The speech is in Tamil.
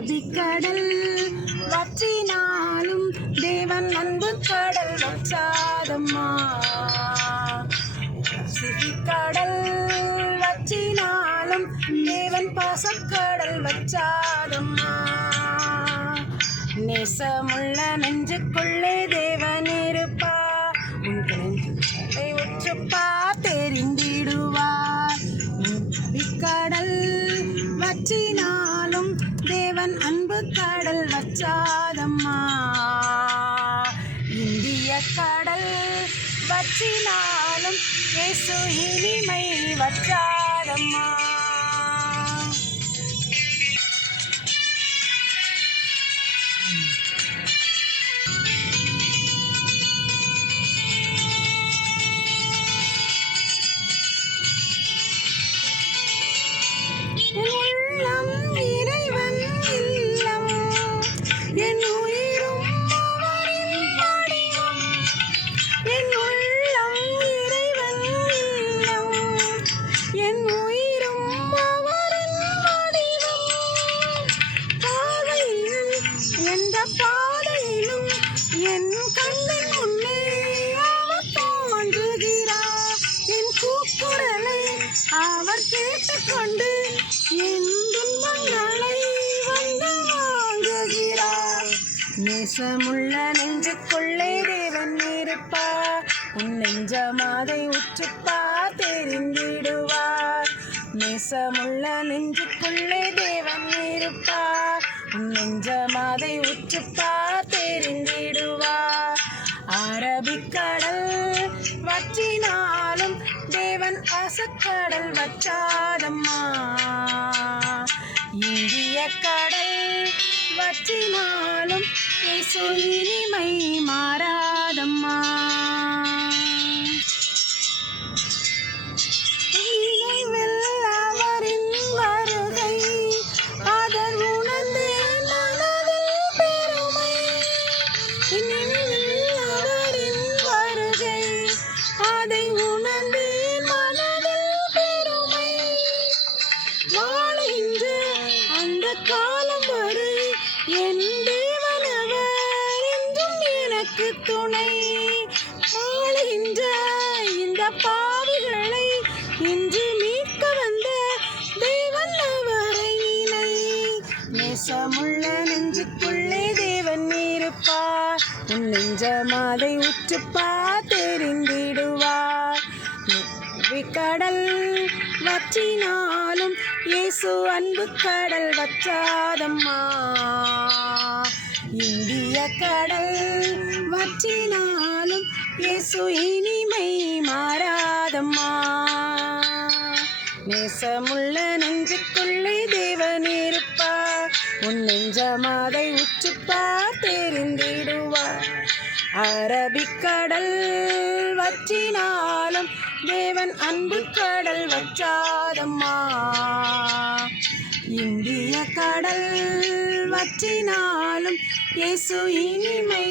அரபிக்கடல் வற்றினாலும் தேவன் அன்பு கடல் வற்றாதம்மா. கடல் வற்றினாலும் தேவன் பாசக்கடல் வற்றாதம்மா. நேசமுள்ள நெஞ்சுக்குள்ளே தேவன் இருப்பா, உன்னை உற்றுப்பா தெரிந்திடுவார். கடல் வற்றினாலும் தேவன் அன்பு கடல் வற்றாதம்மா. இந்திய கடல் வற்றினாலும் இயேசு இனிமை வற்றாதம்மா. என் கண்ணின் முன்னே அவர் தோன்றுகிறார். என் கூக்குரலை அவர் கேட்டுக்கொண்டு என் துன்பங்களை வந்து வாங்குகிறார். நேசமுள்ள நெஞ்சுக்குள்ளே தேவன் இருப்பார், உன் நெஞ்சமாதை உற்றுப்பா தெரிந்திடுவார். நேசமுள்ள நெஞ்சுக்குள்ளே தேவன் இருப்பார், உன் நெஞ்சமாதை உற்றுப்பா தெரிந்திடுவார். அரபிக்கடல் வற்றினாலும் தேவன் அசக்கடல் வற்றாதம்மா. இந்திய கடல் வற்றினாலும் இயேசு இனிமை மாறாதம்மா. அதை உணர்ந்தேன் மனதில் பெருமை. வாழுகின்ற அந்த காலம் வரை என் தேவனவர் என்றும் எனக்கு துணை. வாழுகின்ற இந்த பாவிகளை இன்று மீட்க வந்த தேவன் அவரை நினை. நேசமுள்ள நெஞ்சுக்குள்ளே தேவன் இருப்பார், உன் நெஞ்சமாதை உற்றுப்பா தெரிந்திடுவார். கடல் வற்றினாலும் இயேசு அன்பு கடல் வற்றாதம்மா. இந்திய கடல் வற்றினாலும் இயேசு இனிமை மாறாதம்மா. நேசமுள்ள நெஞ்சுக்குள்ளே தேவன் இருப்பார், உன் நெஞ்சமாதை உற்றுப்பா தெரிந்திடுவார். அரபிக்கடல் வற்றினாலும் தேவன் அன்பு கடல் வற்றாதம்மா. இந்திய கடல் வற்றினாலும் இயேசு இனிமை